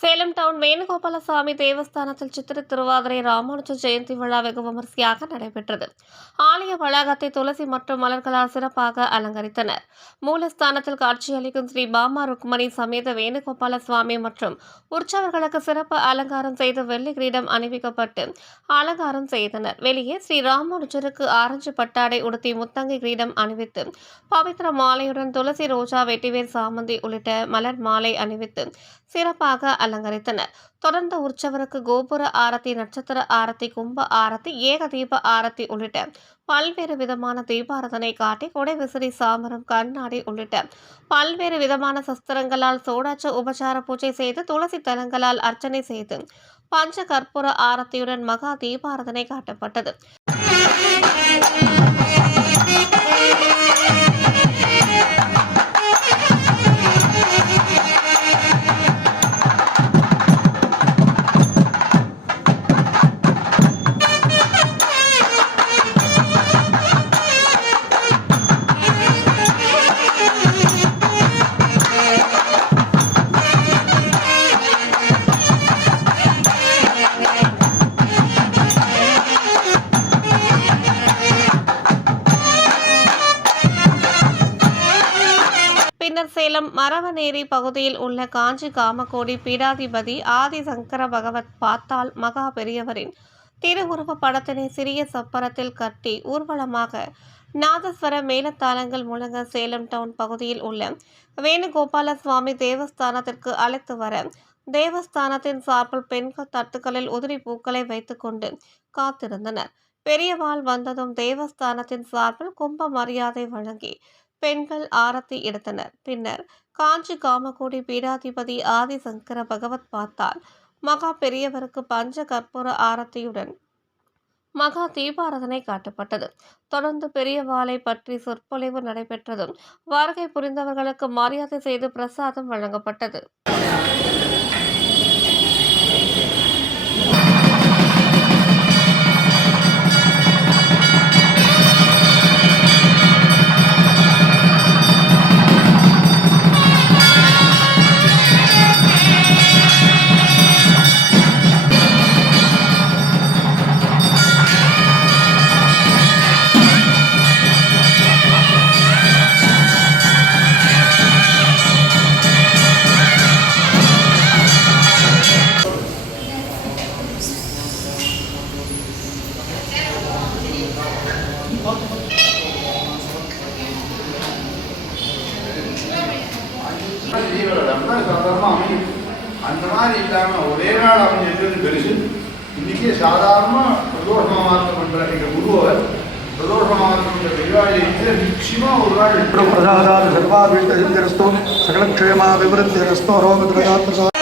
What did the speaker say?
Salem down Venugopalaswamy தேவஸ்தானத்தில் சித்திரை திருவாதிரை ராமானுஜ ஜெயந்தி விழா வெகு விமரிசையாக நடைபெற்றது. ஆலய வளாகத்தை துளசி மற்றும் மலர்களால் சிறப்பாக அலங்கரித்தனர். மூலஸ்தானத்தில் காட்சியளிக்கும் ஸ்ரீ பாமா ருக்மணி சமேத வேணுகோபாலசுவாமி மற்றும் உற்சவர்களுக்கு சிறப்பு அலங்காரம் செய்து வெள்ளி கிரீடம் அணிவிக்கப்பட்டு அலங்காரம் செய்தனர். வெளியே ஸ்ரீ ராமானுஜருக்கு ஆரஞ்சு பட்டாடை உடுத்தி முத்தங்கை கிரீடம் அணிவித்து பவித்திர மாலையுடன் துளசி, ரோஜா, வெட்டிவேர், சாமந்தி உள்ளிட்ட மலர் மாலை அணிவித்து சிறப்பாக அலங்கரித்தனர். தொடர்ந்து உற்சவருக்கு கோபுர ஆரத்தி, நட்சத்திர ஆரத்தி, கும்ப ஆரத்தி, ஏக தீப ஆரத்தி உள்ளிட்ட பல்வேறு விதமான தீபாரதனை காட்டி கொடை விசிறி, சாமரம், கண்ணாடி உள்ளிட்ட பல்வேறு விதமான சஸ்திரங்களால் சோடாச்ச உபசார பூஜை செய்து துளசி தலங்களால் அர்ச்சனை செய்து பஞ்ச கற்பூர ஆரத்தியுடன் மகா தீபாரதனை காட்டப்பட்டது. பின்னர் சேலம் மரவநேரி பகுதியில் உள்ள காஞ்சி காமகோடி பீடாதிபதி ஆதி சங்கர பகவத் பாத்தாள் மகா பெரியவரின் திருவுருவ படத்தினை சிறிய சப்பரத்தில் கட்டி ஊர்வலமாக நாதஸ்வர மேளதாளங்கள் முழங்க சேலம் டவுன் பகுதியில் உள்ள வேணுகோபால சுவாமி தேவஸ்தானத்திற்கு அழைத்து வர தேவஸ்தானத்தின் சார்பில் பெண்கள் தட்டுக்களில் உதிரி பூக்களை வைத்துக்கொண்டு காத்திருந்தனர். பெரியவாள் வந்ததும் தேவஸ்தானத்தின் சார்பில் கும்ப மரியாதை வழங்கி பெண்கள் ஆரத்தி எடுத்தனர். பின்னர் காஞ்சி காமகோடி பீடாதிபதி ஆதி சங்கர பகவத் பாத்தாள் மகா பெரியவருக்கு பஞ்ச கற்பூர ஆரத்தியுடன் மகா தீபாரதனை காட்டப்பட்டது. தொடர்ந்து பெரியவாளை பற்றி சொற்பொழிவு நடைபெற்றதும் வருகை புரிந்தவர்களுக்கு மரியாதை செய்து பிரசாதம் வழங்கப்பட்டது. அந்த மாதிரி இல்லாமல் ஒரே நாள் அமைஞ்சிருக்கிறது பெருசு. இன்னைக்கு சாதாரணமாக பிரதோஷமாவாசம் பண்ணுற எங்கள் குருவர் பிரதோஷமாவாசம் பண்ணுற பெரிவாழியை நிச்சயமாக ஒரு நாள் பிரசாதான சர்வாபீஷ்ட சித்திரஸ்தோ சகலக்ஷேமா விவருத்திரஸ்தோ ரோகத்ரகாத்மசா